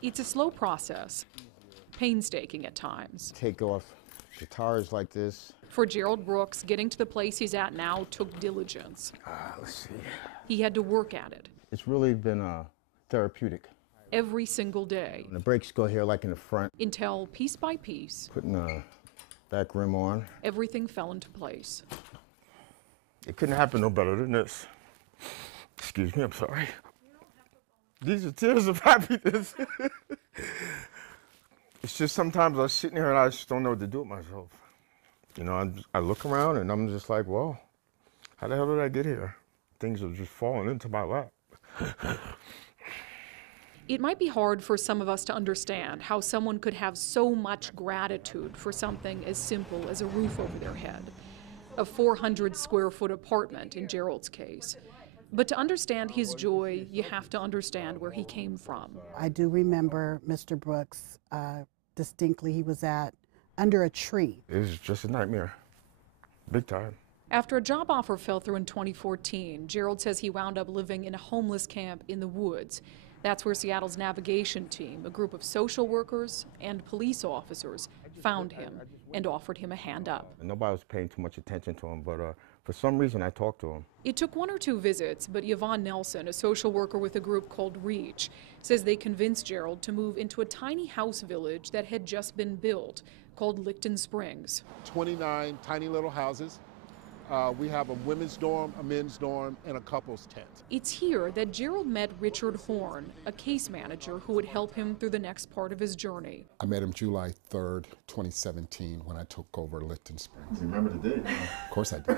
It's a slow process, painstaking at times. Take off guitars like this. For Gerald Brooks, getting to the place he's at now took diligence. Let's see. He had to work at it. It's really been therapeutic. Every single day. And the brakes go here like in the front. Until, piece by piece, Putting the back rim on. everything fell into place. It couldn't happen no better than this. Excuse me, I'm sorry. These are tears of happiness. It's just sometimes I'm sitting here and I just don't know what to do with myself. You know, I look around and I'm just like, well, how the hell did I get here? Things are just falling into my lap. It might be hard for some of us to understand how someone could have so much gratitude for something as simple as a roof over their head, a 400-square-foot apartment in Gerald's case. But to understand his joy, you have to understand where he came from. I do remember Mr. Brooks distinctly. He was under a tree. It was just a nightmare, big time. After a job offer fell through in 2014, Gerald says he wound up living in a homeless camp in the woods. That's where Seattle's navigation team, a group of social workers and police officers, found him and offered him a hand up. Nobody was paying too much attention to him, but for some reason I talked to him. It took 1 or 2 visits, but Yvonne Nelson, a social worker with a group called REACH, says they convinced Gerald to move into a tiny house village that had just been built, called Licton Springs. 29 tiny little houses. We have a women's dorm, a men's dorm, and a couple's tent. It's here that Gerald met Richard Horn, a case manager who would help him through the next part of his journey. I met him July 3rd, 2017, when I took over Licton Springs. You remember the date? Of course I did.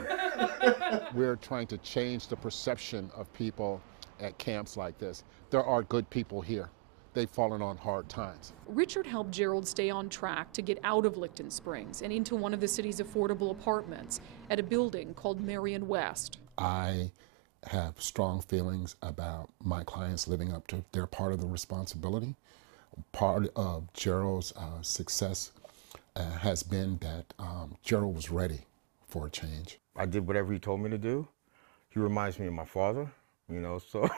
We're trying to change the perception of people at camps like this. There are good people here. They've fallen on hard times. Richard helped Gerald stay on track to get out of Licton Springs and into one of the city's affordable apartments at a building called Marion West. I have strong feelings about my clients living up to their part of the responsibility. Part of Gerald's success has been that Gerald was ready for a change. I did whatever he told me to do. He reminds me of my father, you know, so.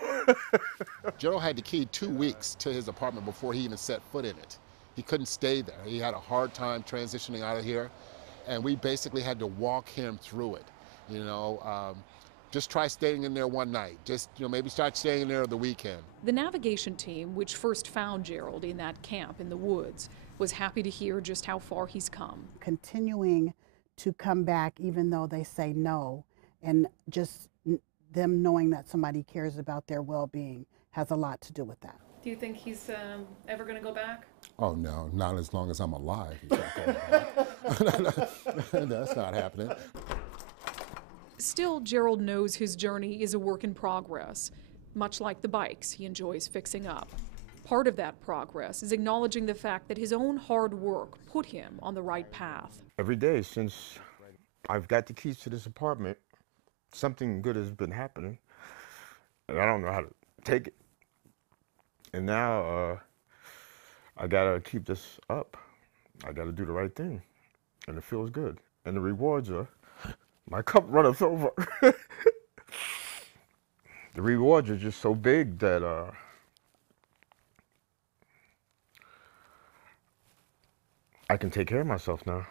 Gerald had the key 2 weeks to his apartment before he even set foot in it. He couldn't stay there. He had a hard time transitioning out of here, and we basically had to walk him through it. You know, just try staying in there one night. Just, you know, maybe start staying in there the weekend. The navigation team, which first found Gerald in that camp in the woods, was happy to hear just how far he's come. Continuing to come back even though they say no, and just them knowing that somebody cares about their well-being has a lot to do with that. Do you think he's ever going to go back? Oh no, not as long as I'm alive. He's not going back. That's not happening. Still, Gerald knows his journey is a work in progress, much like the bikes he enjoys fixing up. Part of that progress is acknowledging the fact that his own hard work put him on the right path. Every day since I've got the keys to this apartment, something good has been happening, and I don't know how to take it. And now I gotta keep this up. I gotta do the right thing, and it feels good. And the rewards are, my cup runneth over. The rewards are just so big that I can take care of myself now.